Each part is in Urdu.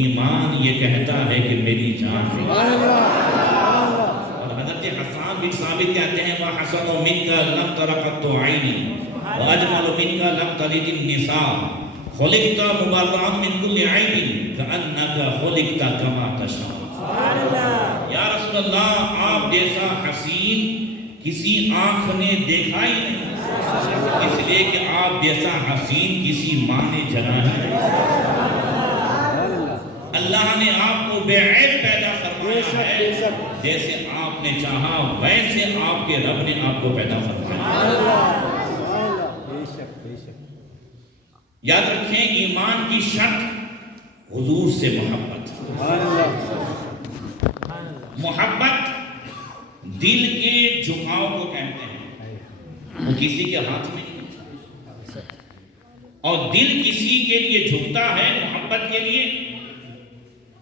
ایمان یہ کہتا ہے کہ میری جان ہے۔ اور حضرت حسان بن ثابت کہتے ہیں وَحَسَنُ مِنْكَ لَمْ تَرَ قَطُّ عَيْنِي وَأَجْمَلُ مِنْكَ لَمْ تَلِدِ النِّسَاءُ خُلِقْتَ مُبَرَّأً مِنْ كُلِّ عَيْبٍ كَأَنَّكَ خُلِقْتَ كَمَا تَشَاءُ۔ یا رسول اللہ، آپ جیسا حسین کسی آنکھ نے دیکھا ہی نہیں، اس لیے کہ آپ جیسا حسین کسی ماں نے جنا ہی نہیں۔ اللہ نے آپ کو بے عیب پیدا فرمایا ہے، جیسے آپ نے چاہا ویسے آپ کے رب نے آپ کو پیدا فرمایا۔ یاد رکھیں ایمان کی شرط حضور سے محبت۔ محبت دل کے جھکاؤ کو کہتے ہیں، وہ کسی کے ہاتھ میں نہیں، اور دل کسی کے لیے جھکتا ہے محبت کے لیے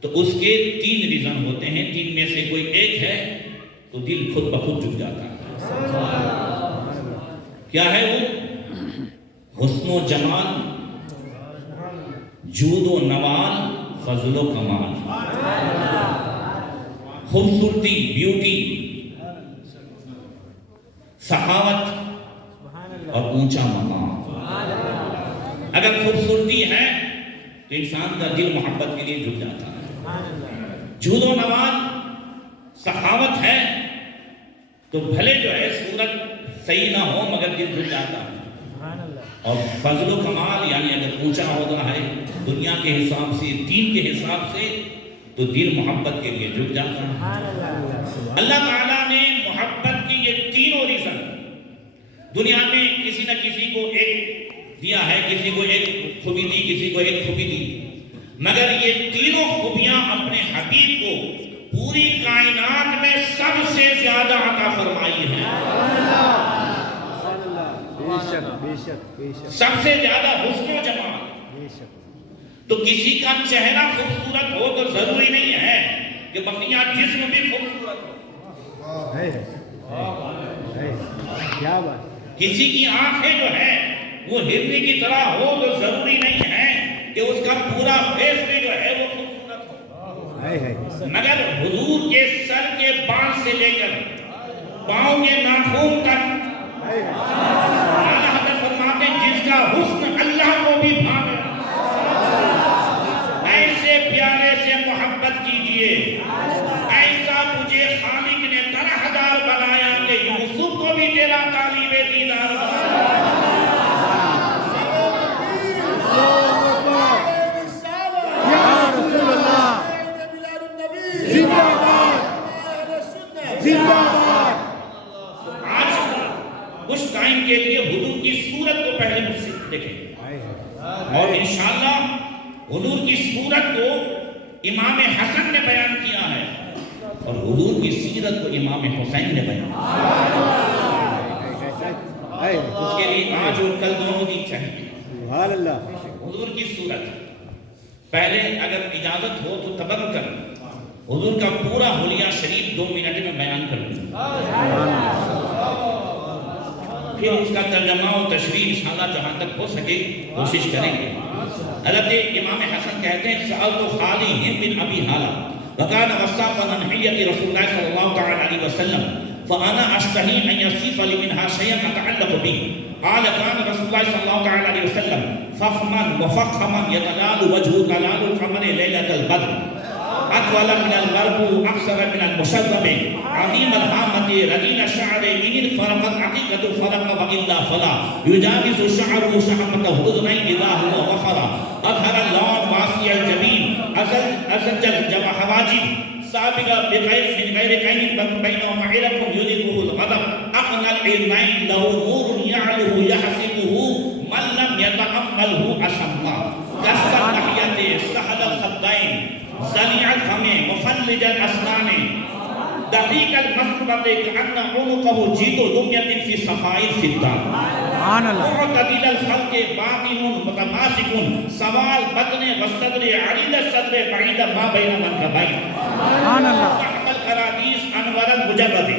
تو اس کے 3 ریزن ہوتے ہیں، 3 میں سے کوئی ایک ہے تو دل خود بخود جھک جاتا ہے۔ کیا ہے وہ؟ حسن و جمال، جود و نوال، فضل و کمال، خوبصورتی، بیوٹی، سخاوت اور اونچا مقام۔ اگر خوبصورتی ہے تو انسان کا دل محبت کے لیے جھک جاتا ہے، جود و نوال، سخاوت ہے تو بھلے جو ہے صورت صحیح نہ ہو مگر دل جھک جاتا ہے، اور فضل و کمال یعنی اگر اونچا ہوتا ہے دنیا کے حساب سے، دین کے حساب سے، تو دل محبت کے لیے جھک جاتا ہے۔ اللہ تعالیٰ نے محبت کی یہ 3 ریزن دنیا میں کسی نہ کسی کو ایک دیا ہے، کسی کو ایک خوبی دی، کسی کو ایک خوبی دی، مگر یہ 3 خوبیاں اپنے حبیب کو پوری کائنات میں سب سے زیادہ عطا فرمائی ہیں۔ سب سے زیادہ حسن و جمال۔ تو کسی کا چہرہ خوبصورت ہو تو ضروری نہیں ہے کہ بقیہ جسم بھی خوبصورت ہو۔ کسی کی آنکھیں جو ہے وہ ہرنی کی طرح ہو تو ضروری نہیں ہے کہ اس کا پورا فیس بھی جو ہے وہ خوبصورت ہو، مگر حضور کے سر کے بال سے لے کر پاؤں کے ناخن تک حضرت فرماتے ہیں جس کا حسن اللہ کو بھی بھاوے، ایسے پیارے سے محبت کیجئے، ایسا تجھے خالق نے طرحدار بنایا کہ یوسف کو بھی تیرا طالب دیدار بنایا۔ آج کچھ ٹائم کے لیے حضور کی صورت کو پہلے مجھ سے دیکھیں، اور انشاءاللہ حضور کی صورت کو امام حسن نے بیان کیا ہے اور حضور کی سیرت کو امام حسین نے بیان کیا۔ اس کے لیے آج اور کل دونوں دن چاہیے۔ حضور کی صورت پہلے اگر اجازت ہو تو تبرک کر حضور کا پورا حلیہ شریف 2 منٹ میں بیان کر دوں، پھر اس کا ترجمہ و تشریح انشاءاللہ جہاں تک ہو سکے کوشش کریں گے۔ حضرت امام حسن کہتے ہیں سألت خالی ہند بن ابی حالہ وکان وصافا عن حلیۃ رسول اللہ صلی اللہ تعالی علیہ وسلم فانا اشتہی ان یصف لی منها شیئا اتعلق به قال كان رسول الله صلى الله تعالى عليه وسلم فخما مفخما يتلال وجهه تلال القمر ليلة البدر أطول من الغرب أقصر من المشرب عظيم الهامة رجل الشعر إن الفرقت عقيقة الفرق وإلا فلا يجاوز شعره شحمة أذنين إذا هو وفر أظهر اللون واسع الجبين أزج الحواجب سابقا بغير من غير كين بينهما علق يذبه الغضب أقنى العلمين له نور يعلو يحسبه من لم يتأمله أشمع كسر اللحية سهل الخدين سريع الفم مفلج الأسنان دقيق المسكبة كأن عنقه جيد دمية في صفاء الفضة معتدل الخلق باطن متماسك سوال بطن والصدر عريض الصدر بعيد ما بين منكبين زحم الكراديس أنور المجرد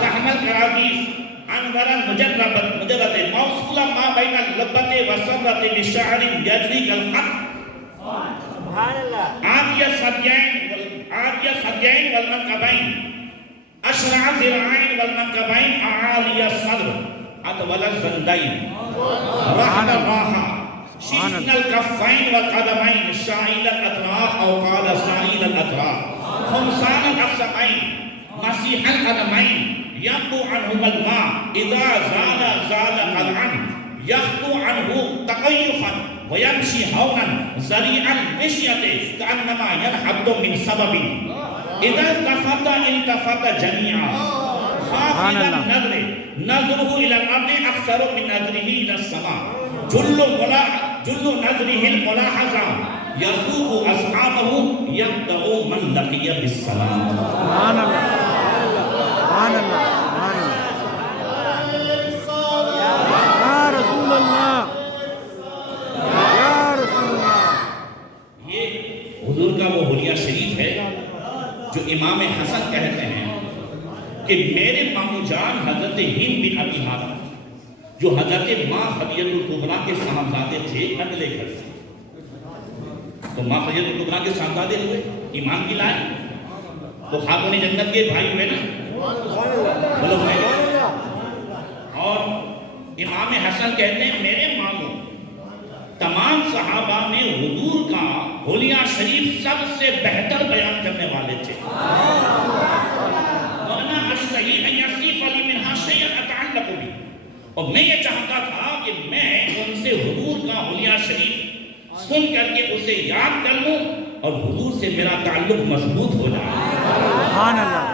زحم الكراديس أنور المجرد موصولا ما بین اللبۃ والسرۃ بشعر یجری کالخط عالیہ الثدیین والمنکبین اشرع ذراعین والمنکبین اعالی الصدر اطول الزندین رحم الراحہ شیشن الکفین والقدمین شائل الاطراف او قال سائل الاطراف خمسان الاقصقین مسیح القدمین ينبو عنه الماء اذا زال قلعا يخطو عنه تقيفا ويمشي هونا سريعا مشيته كأنما ينحط من سبب اذا التفت جميعا خافضا النظر نظره الى الارض اكثر من نظره الى السماء جل نظره الملاحظه يسوق اصحابه يبدأ من لقي بالسلام. سبحان الله سبحان الله یا رسول اللہ یا رسول اللہ. یہ حضور کا وہ حلیہ شریف ہے جو امام حسن کہتے ہیں کہ میرے مامو جان حضرت ہند بن ابی حالہ جو حضرت ماں خدیجہ الکبریٰ کے صاحبزادے تھے اگلے گھر سے، تو ماں خدیجہ الکبریٰ کے صاحبزادے ہوئے ایمان کی لائے وہ خاتون جنت کے بھائی ہوئے نا بولو بھائی. اور امام حسن کہتے ہیں میرے ماموں تمام صحابہ میں حضور کا حلیہ شریف سب سے بہتر بیان کرنے والے تھے. وَأَنَا أَشْتَهِي أَن يَصِفَ لِي مِنْهَا شَيْئًا أَتَعَلَّقُ بِهِ. اور میں یہ چاہتا تھا کہ میں ان سے حضور کا حلیہ شریف سن کر کے اسے یاد کر لوں اور حضور سے میرا تعلق مضبوط ہو جائے. سبحان اللہ.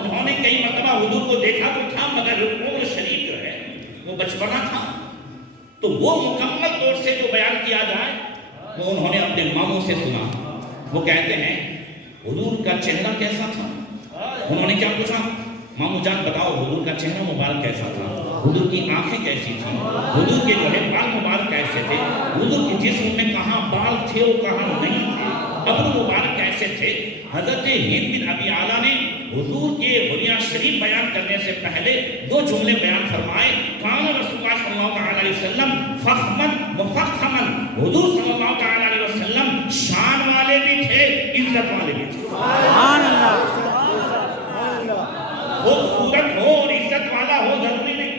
انہوں نے کئی مرتبہ حضور کو دیکھا تو تھا مگر عمر شریف جو ہے وہ بچپنا تھا، تو وہ مکمل طور سے جو بیان کیا جائے وہ انہوں نے اپنے ماموں سے سنا. وہ کہتے ہیں حضور کا چہرہ کیسا تھا؟ انہوں نے کیا پوچھا؟ ماموں جان بتاؤ حضور کا چہرہ مبارک کیسا تھا، حضور کی آنکھیں کیسی تھیں، حضور کے جو ہے بال مبارک کیسے تھے، حضور کے جسم میں کہاں بال تھے اور کہاں نہیں تھے، ابرو مبارک کیسے تھے. حضرت ہند بن ابی اعلیٰ نے حضور کے حلیہ شریف بیان کرنے سے پہلے دو جملے بیان فرمائے. کان رسول اللہ صلی اللہ علیہ وسلم فخمن مفخمن، حضور صلی اللہ علیہ وسلم شان والے بھی تھے عزت والے بھی تھے. سبحان اللہ. خوبصورت ہو اور عزت والا ہو ضروری نہیں،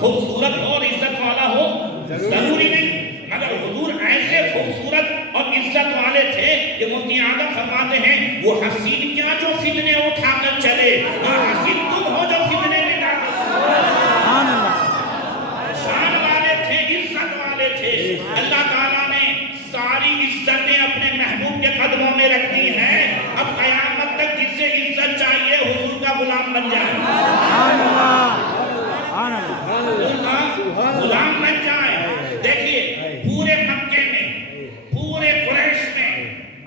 خوبصورت ہو اور عزت والا ہو ضروری نہیں، مگر حضور ایسے خوبصورت اور عزت والے تھے کہ مفتی اعظم فرماتے ہیں وہ حسین کیا جو فتنے اٹھا کر چلے، حسین تم ہو جو فتنے میں ڈالے. شان والے تھے، عزت والے تھے. اللہ تعالیٰ نے ساری عزتیں اپنے محبوب کے قدموں میں رکھ دی ہیں. اب قیامت تک جسے عزت چاہیے حضور کا غلام بن جائے، حضور کا غلام بن جائے. دیکھیے پورے مکے میں، پورے قریش میں،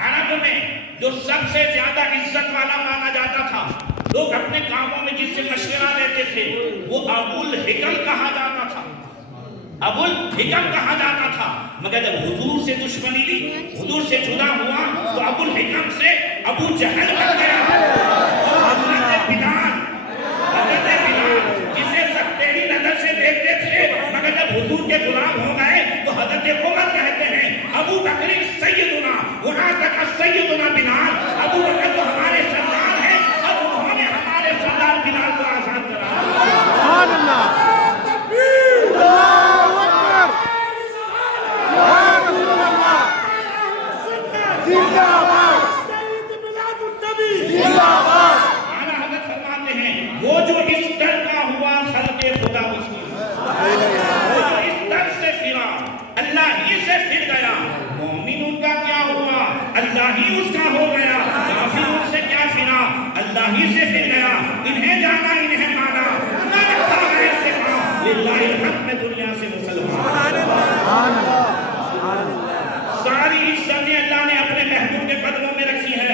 عرب میں جو سب سے زیادہ عزت والا مانا جاتا تھا، لوگ اپنے کاموں میں جس سے مشورہ لیتے تھے وہ ابو الحکم کہا جاتا تھا، ابو الحکم کہا جاتا تھا. مگر جب حضور سے دشمنی لی، حضور سے جدا ہوا تو ابو الحکم سے ابو جہل بن گیا. حضرت بلال جسے سب تیری نظر سے دیکھتے تھے، مگر جب حضور کے غلام ہو گئے تو حضرت عمر کہتے ہیں ابو بکر سیدنا وہاں تک سیدنا بلال، ابو بکر تو ہمارے سردار ہیں، اب انہوں نے ہمارے سردار بلال کو آزاد کرا. سبحان اللہ. وہ جو اس در کا ہوا خلق خدا اس کو، اس در سے پھرا اللہ ہی سے پھر گیا. مومن ان کا کیا ہوا اللہ ہی اس کا ہو گیا. کافر ان سے کیا پھرا اللہ ہی سے پھر گیا. انہیں جانا انہیں مانا نہ رکھا ہے سے کام للہ الحمد میں دنیا سے مسلمان. ساری عزتیں اللہ نے اپنے محبوب کے قدموں میں رکھی ہے.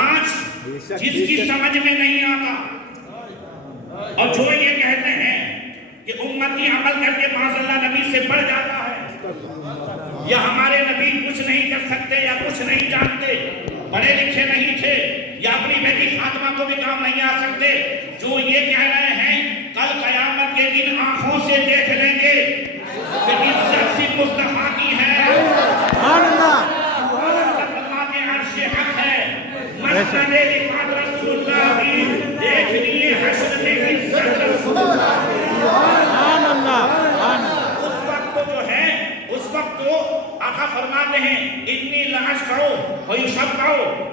آج جس کی سمجھ میں نہیں آتا اور جو یہ کہتے ہیں کہ امتی عمل کر کے معاذ اللہ نبی سے بڑھ جاتا ہے، یا ہمارے نبی کچھ نہیں کر سکتے یا کچھ نہیں جانتے، پڑھے لکھے نہیں تھے، یا اپنی بیٹی فاطمہ کو بھی کام نہیں آ سکتے، جو یہ کہہ رہے ہیں کل قیامت جناب رفعت رسول اللہ کی دیکھنی ہے حشر میں عزت رسول اللہ کی. سبحان اللہ. اس وقت جو ہے اس وقت تو آقا فرماتے ہیں انی لاشفع فیشفع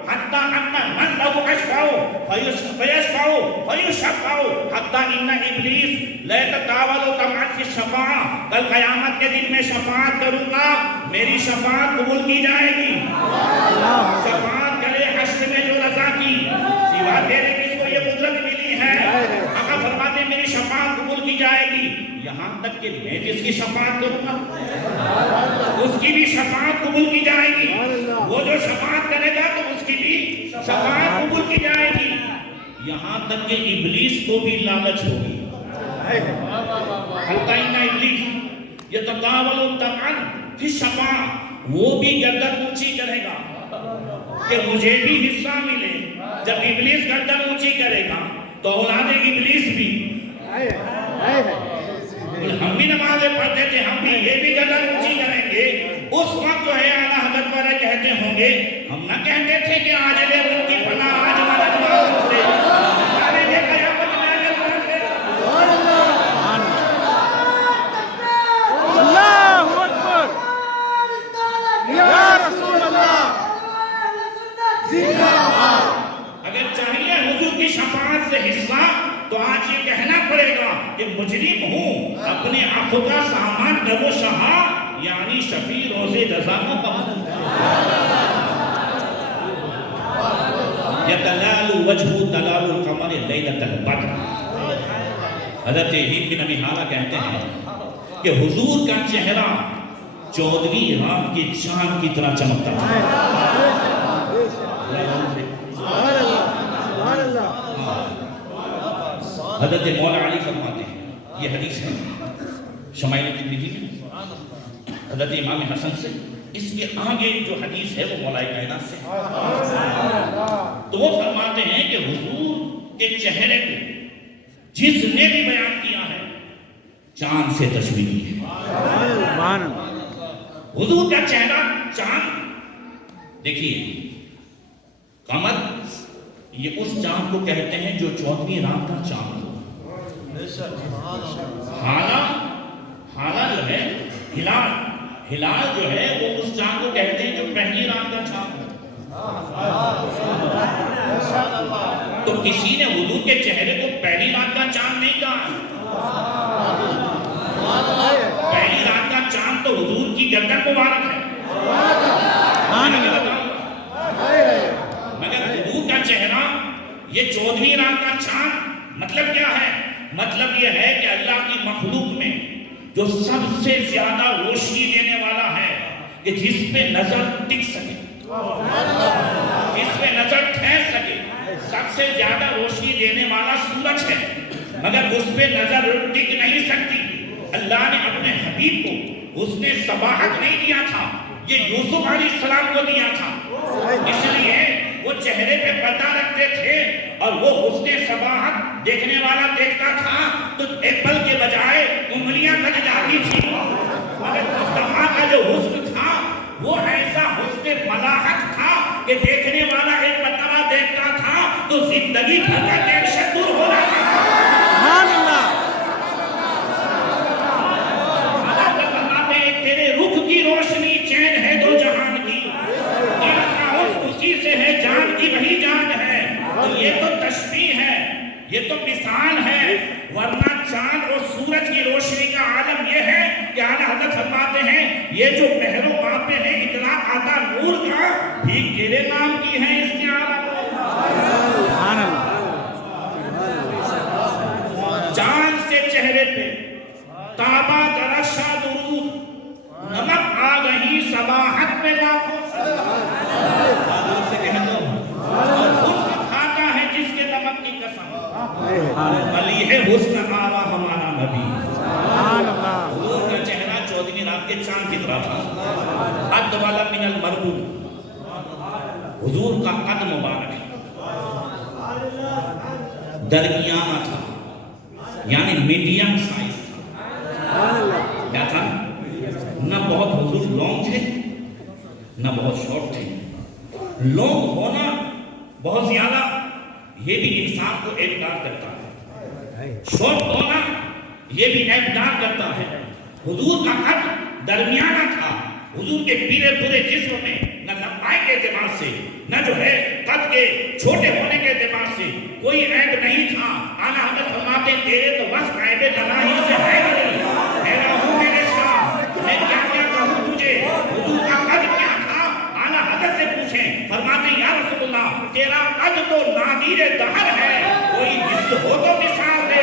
حتی ان من لو اشفع فیشفع فیشفع حتی ان ابلیس لیتطاول طمعا فی الشفاعہ. کل قیامت کے دن میں شفاعت کروں گا میری شفاعت قبول کی جائے گی. شفاعت کرے حشر میں جو رضا کی سوا تیرے کس کو یہ قدرت ملی ہے. آقا فرماتے ہیں میری شفاعت قبول کی جائے گی یہاں تک کہ میں جس کی شفاعت کروں گا اس کی بھی شفاعت قبول کی جائے گی. وہ جو شفاعت کرے گا تو اس کی بھی شفاعت قبول کی جائے گی. یہاں تک کہ ابلیس کو بھی لالچ ہوگی. حتی ان ابلیس یتطاول طمعا فی الشفاعہ وہ بھی گردن اونچی کرے گا کہ مجھے بھی حصہ ملے. جب ابلیس گردن اونچی کرے گا تو اولاد ابلیس بھی ہم بھی نمازیں پڑھتے تھے ہم بھی یہ بھی گردن اونچی کریں گے. اس وقت جو ہے اعلیٰ حضرت والے کہتے ہوں گے ہم نہ کہتے تھے کہ آج لے ان کی پناہ آج مدد سے جانے دے قیامت میں اجر پڑھتے. اللہ اکبر. یا رسول اللہ. اگر چاہیے حضور کی شفاعت سے حصہ تو آج یہ کہنا پڑے گا کہ مجرم ہوں اپنے عفو کا سامان کرو شہا یعنی شفیع روز جزا کو قبول. یتلال وجہ تلال القمر لیلۃ البدر. حضرت ہند بن ابی حالہ کہتے ہیں کہ حضور کا چہرہ 14ویں رات کے چاند کی طرح چمکتا تھا. حضرت مولا علی فرماتے ہیں یہ حدیث ہے شمائل ترمذی میں حضرت امام حسن سے. اس کے آگے جو حدیث ہے وہ مولا کائنات سے تو وہ فرماتے ہیں کہ حضور کے چہرے کو جس نے بھی بیان کیا ہے چاند سے تشبیہ کی ہے. حضور کا چہرہ چاند دیکھیے قمر یہ اس چاند کو کہتے ہیں جو 14ویں رات کا چاند ہو. حالہ جو ہے ہلال جو ہے وہ اس چاند کو کہتے ہیں جو پہلی رات کا چاند ہو. تو کسی نے حضور کے چہرے کو پہلی رات کا چاند نہیں کہا. پہلی رات کا چاند تو حضور کی گردن مبارک ہے. مگر حضور کا چہرہ یہ 14ویں رات کا چاند مطلب کیا ہے؟ مطلب یہ ہے کہ اللہ کی مخلوق میں جو سب سے زیادہ روشنی دینے والا ہے کہ جس پہ نظر ٹک سکے جس پہ نظر ٹھہر سکے سب سے زیادہ روشنی دینے والا سورج ہے مگر اس پہ نظر ٹک نہیں سکتی. اللہ نے اپنے حبیب کو اس نے صباحت نہیں دیا تھا یہ یوسف علیہ السلام کو دیا تھا. اس لیے وہ چہرے پہ پردہ رکھتے تھے اور وہ حسن صباحت دیکھنے والا دیکھتا تھا تو ایک پل کے بجائے انگلیاں کٹ جاتی تھی. مگر مصطفیٰ کا جو حسن تھا وہ ایسا حسن ملاحت تھا کہ دیکھنے والا ایک مرتبہ دیکھتا تھا تو زندگی بھر کا ٹینشن دور ہو رہا تھا. تیرے رخ کی روشنی چین ہے دو جہان کی اسی سے ہے جان کی وہی جان ہے. یہ تو تشبیہ ہے یہ تو مثال ہے ورنہ چاند اور سورج کی روشنی کا عالم یہ ہے کہ اعلیٰ حضرت فرماتے ہیں یہ جو مہر و ماپے ہیں اتنا آتا نور کا بھی تیرے نام کی ہے اس کے عالم. چاند سے چہرے پہ تابا درشا درود نمک آ گئی صباحت میں لاکھوں سے کہہ دو حسن کھاتا ہے جس کے نمک کی قسم علی ہے حسن آلہ ہمارا نبی. حضور کا چہرہ 14ویں رات کے چاند کی طرح تھا. ادول من المربوع حضور کا قد مبارک درمیانہ تھا یعنی میڈیم سائز تھا. کیا تھا؟ نہ بہت حضور لانگ تھے نہ بہت شارٹ تھے. لانگ ہونا بہت زیادہ یہ بھی انسان کو عیبدار کرتا ہے. شوق ہونا یہ بھی عیبدار کرتا ہے. حضور کا قد درمیانہ تھا. حضور کے پورے جسم میں نہ لمبائی کے اعتبار سے نہ جو ہے قد کے چھوٹے ہونے کے اعتبار سے کوئی عیب نہیں تھا. اعلیٰ حضرت فرماتے تیرے تو وصف عیب تناہی سے ہے نہیں. حیران ہوں میرے شاہ میں کیا کہوں تجھے. حضور کا قد کیا تھا اعلیٰ حضرت سے پوچھیں. فرماتے یا رسول اللہ تیرا قد تو نادیر دہر ہے. کوئی مثل ہو تو مثال دے.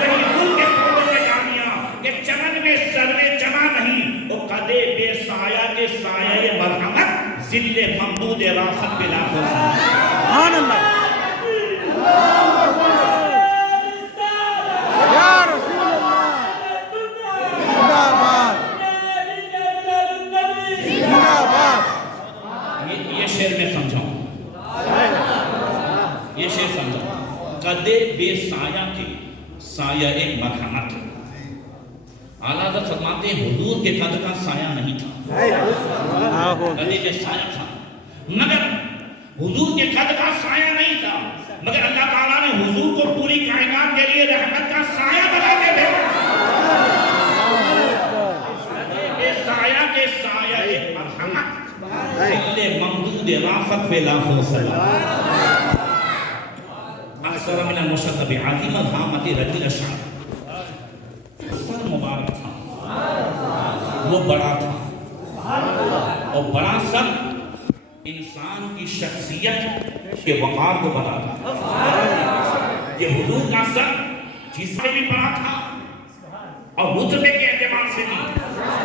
کہیں گل کے پودوں میں دانیاں کہ چمن میں سروے جمع نہیں. وہ قدے بے سایہ کے سایہ مرحمت ذل ممدود راست بلا فرسان. سبحان اللہ. یا رسول اللہ زندہ باد زندہ باد. یہ شعر میں سمجھاؤں. یہ شعر سمجھاؤں. قدے بے سایہ کے سایہ ایک مرحمت. اعلیٰ حضرت فرماتے ہیں حضور کے قد کا سایہ نہیں تھا. قدے بے سایہ تھا مگر حضور کے قد کا سایہ نہیں تھا. مگر اللہ تعالیٰ نے حضور کو پوری کائنات کے لیے رحمت کا سایہ بنا کے بھیجا. قدے بے سایہ کے سایہ ایک مرحمت ذل ممدود رافت پہ لاکھوں سلام. اکثر من المشرب عظیم الحامت رجل الشعب. سر مبارک تھا وہ بڑا تھا اور بڑا سر انسان کی شخصیت کے وقار کو بتاتا. یہ حضور کا سر جس سے بھی بڑا تھا اور رتبے کے اعتبار سے بھی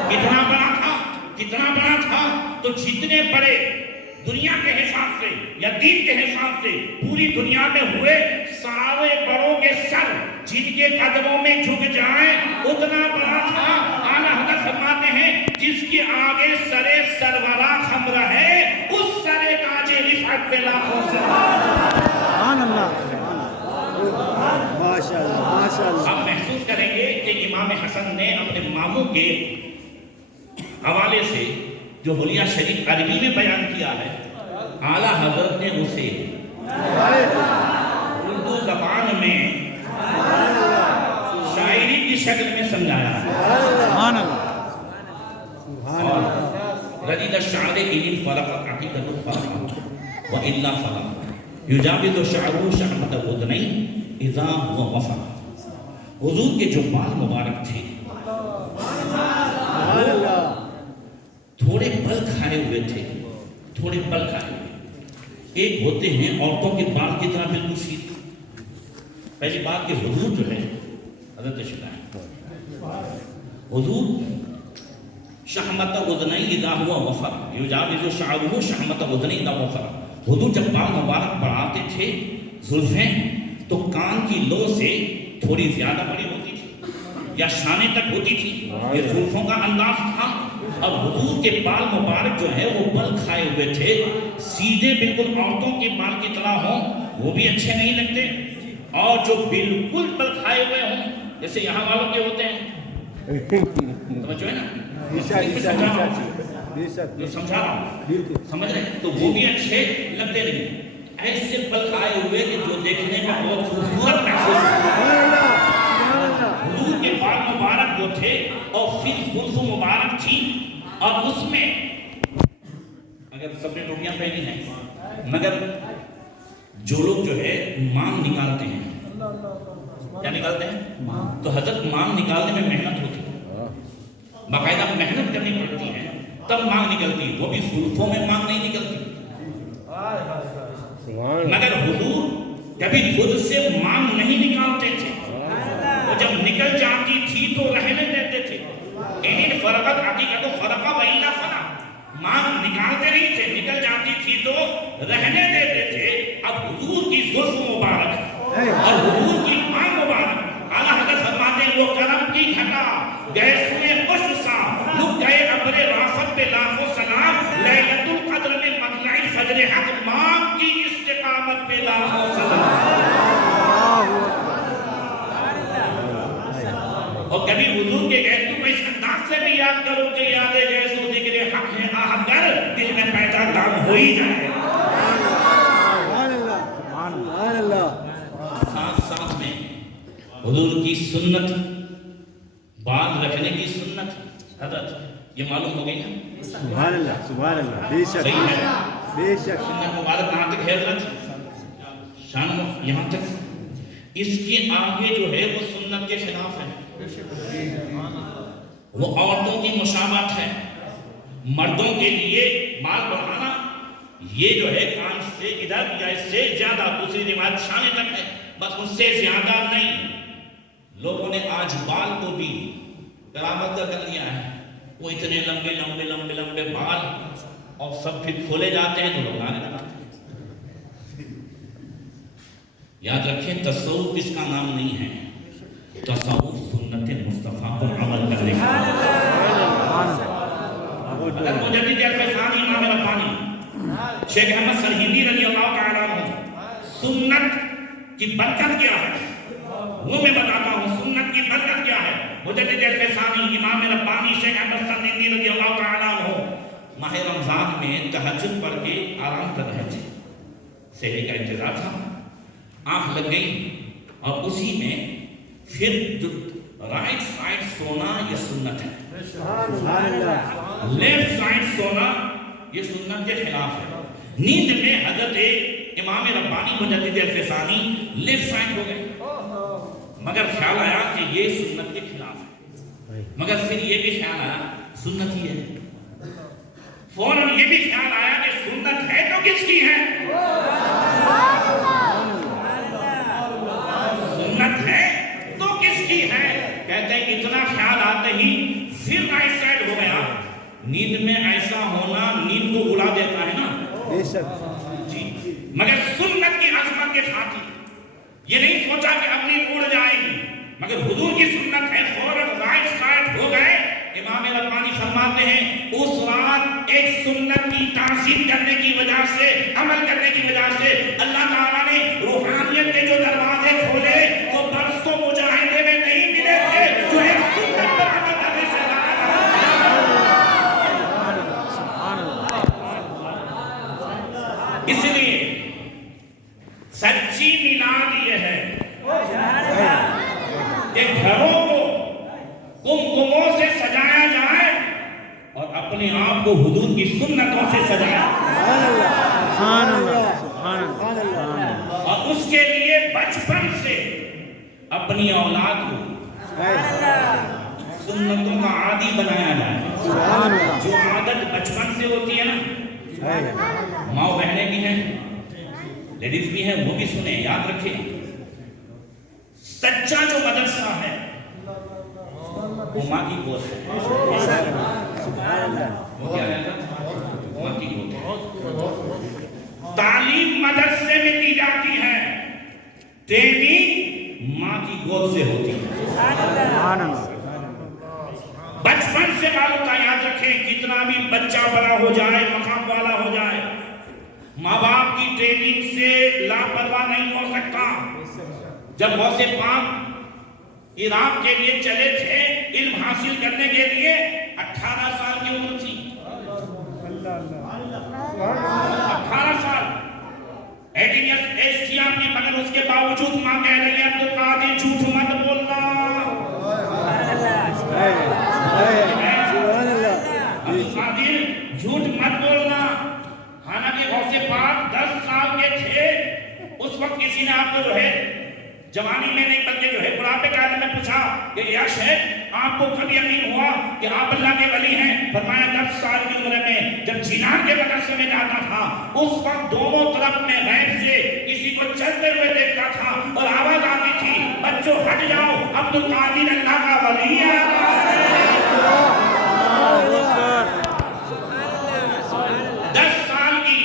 کتنا بڑا تھا تو جتنے بڑے دنیا کے حساب سے یا دین کے حساب سے پوری دنیا میں ہوئے سارے بڑوں کے سر جن کے قدموں میں جھک جائیں اتنا بڑا تھا. اعلیٰ حضرت فرماتے ہیں جس کے آگے سرے سرورا خم رہے اس سرے تاج رفعت پہ لاکھوں سلام. سبحان اللہ ماشاءاللہ. ہم محسوس کریں گے کہ امام حسن نے اپنے ماموں کے حوالے سے جو حلیہ شریف عربی میں بیان کیا ہے اعلیٰ حضرت نے اسے اردو زبان میں شاعری کی شکل میں سمجھایا. سبحان اللہ. رجل الشعر ان فرقت عقیدۃ الفرق والا فرق یجاوز شعره شحمۃ الاذنین اذا هو وفر. حضور کے جو بال مبارک تھے تھوڑے بل کھائے ہوئے تھے. ایک ہوتے ہیں عورتوں کے بال کی طرح بالکل سیدھے. پہلی بات کہ حضور جو ہے حضرت شکایت حضور شحمت اذنین اذا هو وفر یجاوز شعره شحمت الاذنین اذا وفر. حضور جب بال مبارک بڑھاتے تھے زلفیں تو کان کی لو سے تھوڑی زیادہ بڑی ہوتی تھی یا شانے تک ہوتی تھی. یہ زلفوں کا انداز تھا. اب حضور کے بال مبارک جو ہے وہ بل کھائے ہوئے تھے سیدھے بالکل عورتوں کے بال کی طرح ہوں وہ بھی اچھے نہیں لگتے اور جو بالکل بل کھائے ہوئے ہوں جیسے یہاں والوں کے ہوتے ہیں سمجھو ہے نا سمجھا رہا ہوں سمجھ رہے تو وہ بھی اچھے لگتے نہیں. ایسے بل کھائے ہوئے کہ جو دیکھنے میں بہت خوبصورت محسوس حضور کے بال مبارک جو تھے اور پھر زلف مبارک تھی اور اس میں اگر سب نے ٹوپیاں پہنی ہیں مگر جو لوگ جو ہے مانگ نکالتے ہیں کیا نکالتے ہیں تو حضرت مانگ نکالنے میں محنت ہوتی ہے باقاعدہ محنت کرنی پڑتی ہے تب مانگ نکلتی ہے. وہ بھی زلفوں میں مانگ نہیں نکلتی مگر حضور کبھی خود سے مانگ نہیں نکالتے تھے. وہ جب نکل جاتی تھی تو رہنے دیتے تھے. ان فرقت عقیقت فرقہ والا فرق مانگ نکالتے نہیں تھے نکل جاتی تھی تو رہنے دیتے تھے. اب حضور کی زلف مبارک اور حضور کی مانگ مبارک اعلیٰ حضرت فرماتے ہیں وہ کرم کی گھٹا گئے سوئے خشک سا لک گئے ابر رافت پہ لاکھوں سلام. لیلۃ القدر میں مطلع فجر حق مانگ کی استقامت پہ لاکھوں سلام. اور کبھی حضور کے گیسوں کو اس انداز سے بھی یاد کرو کہ یاد گیسوں ذکر حق ہے آہ کر دل میں پیدا دام ہو ہی جائے. حضور کی سنت، بال رکھنے کی سنت، حضرت یہ معلوم ہو گئی نا؟ سبحان اللہ، سبحان اللہ، بے شک صحیح ہے، بے شک۔ سنت مبارک کہاں تک ہے حضرت؟ شان یہاں تک۔ اس کے آگے جو ہے وہ سنت کے خلاف ہے، وہ عورتوں کی مشابہت ہے۔ مردوں کے لیے بال بڑھانا یہ جو ہے کان سے ادھر یا اس سے زیادہ، دوسری روایت شانے تک ہے، بس اس سے زیادہ نہیں۔ لوگوں نے آج بال کو بھی کرامت کا کر لیا ہے، وہ اتنے لمبے لمبے لمبے لمبے بال، اور سب پھر کھولے جاتے ہیں تو لوگ آنے لگتے ہیں۔ یاد رکھیں تصوف اس کا نام نہیں ہے، تصوف سنت مصطفیٰ پر عمل کرنے کا۔ اگر مجدد الفیضانی امام ربانی شیخ احمد سرہندی رضی اللہ تعالیٰ عنہ سنت کی برکت کیا ہے وہ میں بتاتا ہوں، سنت کی برکت کیا ہے۔ مجدد الفیضانی امام ربانی شیخ احمد سرہندی رضی اللہ تعالیٰ عنہ ماہ رمضان میں تہجد پڑھ کے آرام کر رہے تھے، سحری کا انتظار تھا، آنکھ لگ گئی، اور اسی میں پھر جو رائٹ سائڈ سونا یہ سنت ہے، لیفٹ سائڈ سونا یہ سنت کے خلاف ہے۔ نیند میں حضرت امام ربانی مجدد الفیضانی لیفٹ سائڈ ہو گئے، مگر خیال آیا کہ یہ سنت کے خلاف ہے، مگر پھر یہ بھی خیال آیا سنت ہی ہے، فوراً یہ بھی خیال آیا کہ سنت ہے تو کس کی ہے؟ سنت ہے تو کس کی ہے؟ کہتے ہیں اتنا خیال آتے ہی پھر رائٹ سائڈ ہو گیا۔ نیند میں ایسا ہونا نیند کو اڑا دیتا ہے نا، جی، مگر سنت کی عظمت کے خاطر یہ نہیں سوچا کہ اب نیند اڑ جائے گی، مگر حضور کی سنت ہے، فوراً رائٹ سائڈ ہو گئے۔ امام ربانی فرماتے ہیں اس رات ایک سنت کی تعظیم کرنے کی وجہ سے، عمل کرنے کی وجہ سے اللہ تعالیٰ نے روحانیت کے جو دروازے کھولے وہ برسوں مجاہدے میں نہیں ملے تھے، جو ایک سنت پر عمل کرنے سے اس لیے سچی میلاد یہ ہے کہ گھروں کو کمکموں سے سجایا جائے اور اپنے آپ کو حضور کی سنتوں سے سجایا، اور اس کے لیے بچپن سے اپنی اولاد کو سنتوں کا عادی بنایا جائے۔ جو عادت بچپن سے ہوتی ہے نا، ماں بہنیں بھی ہیں، لیڈیز بھی ہیں، وہ بھی سنیں، یاد رکھیں سچا جو مدرسہ ہے وہ ماں کی گود ہے، وہ کیا کہتا ہے؟ ماں کی گود ہے۔ تعلیم مدرسے میں دی جاتی ہے، ٹریننگ ماں کی گود سے ہوتی ہے۔ بچپن سے معلوم کا یاد رکھیں، کتنا بھی بچہ بڑا ہو جائے، مقام والا ہو جائے، ماں باپ کی ٹریننگ سے لاپرواہ نہیں ہو سکتا۔ جب غوث پاک عراق کے لیے چلے تھے علم حاصل کرنے کے لیے، 18 سال کی عمر تھی، 18 سال 18 ایئرز ایج تھی آپ کی، مگر اس کے باوجود ماں کہہ رہی ہے عبدالقادر جھوٹ مت بولنا، عبدالقادر جھوٹ مت بولنا۔ حالانکہ غوث پاک 10 سال کے تھے، اس وقت کسی نے آپ کو جو ہے جوانی میں نہیں بلکہ جو ہے بڑھاپے کے عالم میں پوچھا کہ یا شیخ آپ کو کب یقین ہوا کہ آپ اللہ کے ولی ہیں؟ فرمایا 10 سال کی عمر میں جب جنان کے مدرسے میں جاتا تھا، اس وقت دونوں طرف میں غیب سے کسی کو چلتے ہوئے دیکھتا تھا اور آواز آتی تھی بچوں ہٹ جاؤ، عبدالقادر اللہ کا ولی ہے۔ 10 سال کی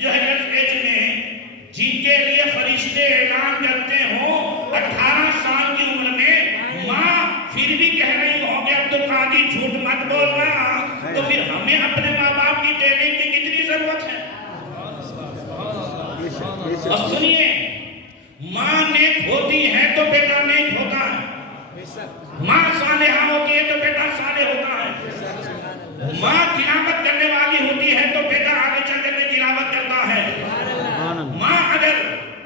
جو ہے ایج میں جن کے لیے فرشتے اعلان کرتے ہوں، 18 سال کی عمر میں ماں پھر بھی کہہ رہی ہو کہ عبدالقادر جھوٹ مت بولنا، تو پھر ہمیں اپنے ماں باپ کی ٹریننگ کی کتنی ضرورت ہے؟ اور سنیے، ماں نیک ہوتی ہے تو بیٹا نیک ہوتا ہے، ماں صالحہ ہوتی ہے تو بیٹا صالح ہوتا ہے، ماں تلاوت کرنے والی ہوتی ہے تو بیٹا آگے چل کر کے تلاوت کرتا ہے، ماں اگر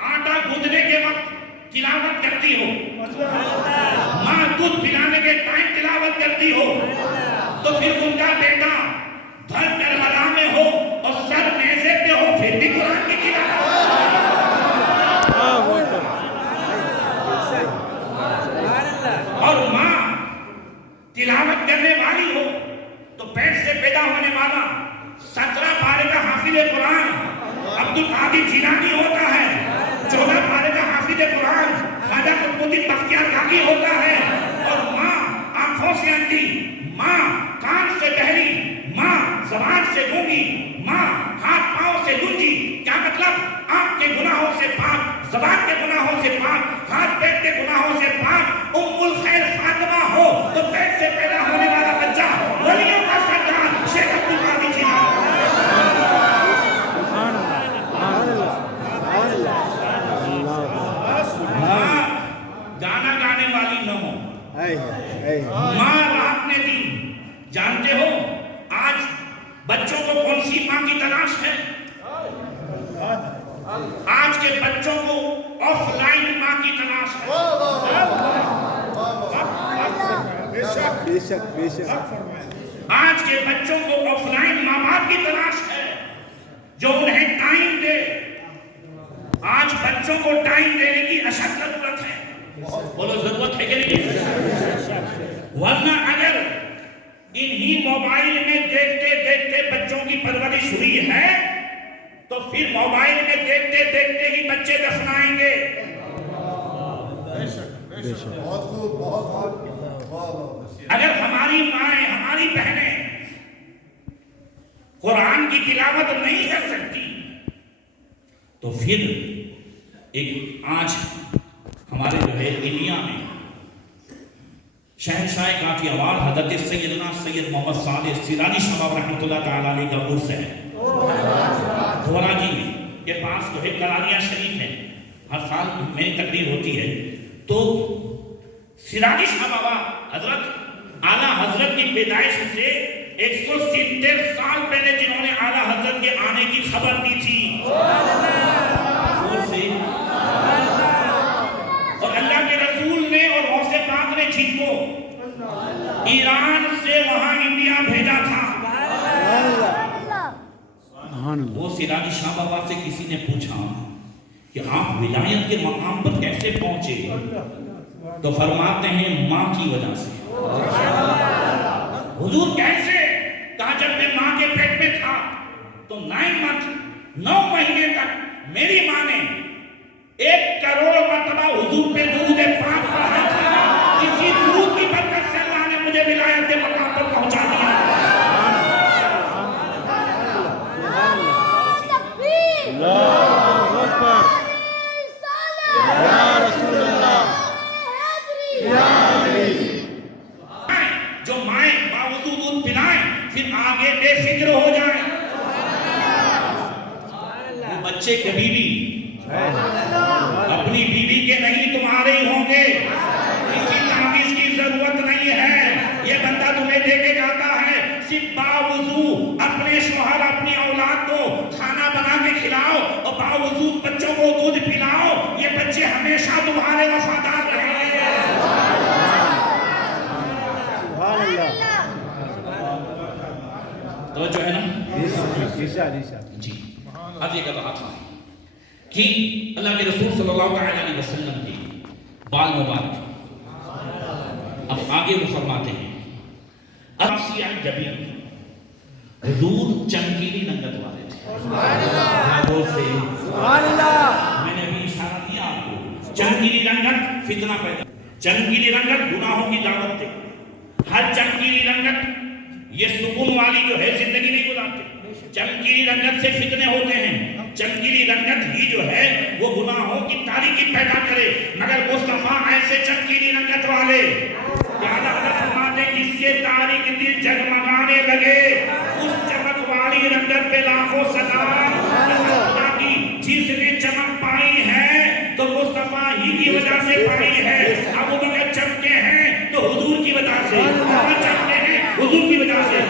آٹا گوندنے کے وقت تلاوت کرتی ہو کرتی ہو تو پھر ان کا بیٹا گھر کربلا میں ہو اور سر نیزے پہ ہو پھر بھی قرآن کی تلاوت، اور ماں تلاوت کرنے والی ہو تو پیٹ سے پیدا ہونے والا 17 پارے کا حافظ قرآن عبد القادر جیلانی ہوتا ہے، 14 پارے کا حافظ قرآن خواجہ قطب الدین بختیار کاکی ہوتا ہے، اور ماں آنکھوں سے اندھی، ماں کان سے بہری، ماں زبان سے گونگی، ماں ہاتھ پاؤں سے لنجی، کیا مطلب آنکھ کے گناہوں سے پاک، زبان کے گناہوں سے پاک، ہاتھ پیر کے گناہوں سے پاک، ام الخیر فاطمہ ہو تو پیٹ سے پیدا ہونے والا بچہ ولیوں کا سردار شیخ عبد القادر جیلانی، ماں گانا گانے والی نہ ہو، ماں رات میں دن، جانتے ہو آج بچوں کو کون سی ماں کی تلاش ہے؟ آج کے بچوں کو آف لائن ماں کی تلاش ہے، آج کے بچوں کو آف لائن ماں باپ کی تلاش ہے جو انہیں ٹائم دے، آج بچوں کو ٹائم دینے کی اشد ضرورت ہے، بولو ضرورت ہے کہ نہیں؟ ورنہ اگر انہی موبائل میں دیکھتے دیکھتے بچوں کی پرورش ہوئی ہے تو پھر موبائل میں دیکھتے دیکھتے ہی بچے دفنائیں گے۔ اگر ہماری مائیں، ہماری بہنیں قرآن کی تلاوت نہیں کر سکتی تو پھر ایک آج ہمارے جو ہے انڈیا میں شہنشاہ کاٹھیاواڑ حضرت سیدنا سید محمد صالح سراجی صاحب رحمۃ اللہ تعالیٰ علیہ کا عرس ہے دھوراجی میں کے پاس جو ہے کلاریہ شریف ہے، ہر سال میری تقریر ہوتی ہے، تو سراجی شاہ بابا حضرت اعلیٰ حضرت کی پیدائش سے 170 سال پہلے جنہوں نے اعلیٰ حضرت کے آنے کی خبر دی تھی، اور اللہ کے رسول نے اور غوث پاک نے جن کو ایران سے وہاں انڈیا بھیجا تھا، وہ سراجی شاہ بابا سے کسی نے پوچھا کہ آپ ولایت کے مقام پر کیسے پہنچے؟ تو فرماتے ہیں ماں کی وجہ سے۔ حضور کیسے؟ کہا جب میں ماں کے پیٹ میں تھا تو 9 مہینے تک میری ماں نے 1 کروڑ مرتبہ حضور پہ درود پاک پڑھا تھا، اسی درود کی برکت سے اللہ نے مجھے ولایت کے مقام پر پہنچا دیا۔ جو مائیں باوضو دودھ پلائیں پھر آگے بے فکر ہو جائیں، وہ بچے کبھی بھی اپنی بیوی کے نہیں تمہارے ہی ہوں گے، کسی تعویذ کی ضرورت نہیں ہے، یہ بندہ تمہیں دے کے جاتا ہے، صرف باوضو اپنے شوہر اپنی اولاد کو کھانا بنا کے کھلاؤ اور باوضو بچوں کو دودھ پلاؤ، یہ بچے ہمیشہ تمہارے وفادار رہیں گے۔ تو جو ہے نا جی اب یہ کہہ رہا تھا کہ اللہ کے رسول صلی اللہ علیہ وسلم کی بال مبارک، اب آگے وہ فرماتے ہیں ارسیہ جبین، حضور چمکیلی رنگت والے تھے، میں نے ابھی اشارہ دیا آپ کو، چمکیلی رنگت فتنہ پیدا، چمکیلی رنگت گناہوں کی دعوت دے، ہر چمکیلی رنگت یہ سکون والی جو ہے زندگی نہیں گزارتے، چمکیلی رنگت سے فتنے ہوتے ہیں، چمکیلی رنگت ہی جو ہے وہ گناہوں کی تاریکی پیدا کرے، مگر مصطفیٰ ایسے چمکیلی رنگت والے یاد فرماتے جس کے تاریک دل جگمگانے لگے، اس چمک والی رنگت پہ لاکھوں سلام، خدا کی جس نے چمک پائی ہے تو مصطفیٰ ہی کی وجہ سے پائی ہے، ابو بکر چمکے ہیں تو حضور کی وجہ سے، عمر چمکے ہیں حضور کی وجہ سے،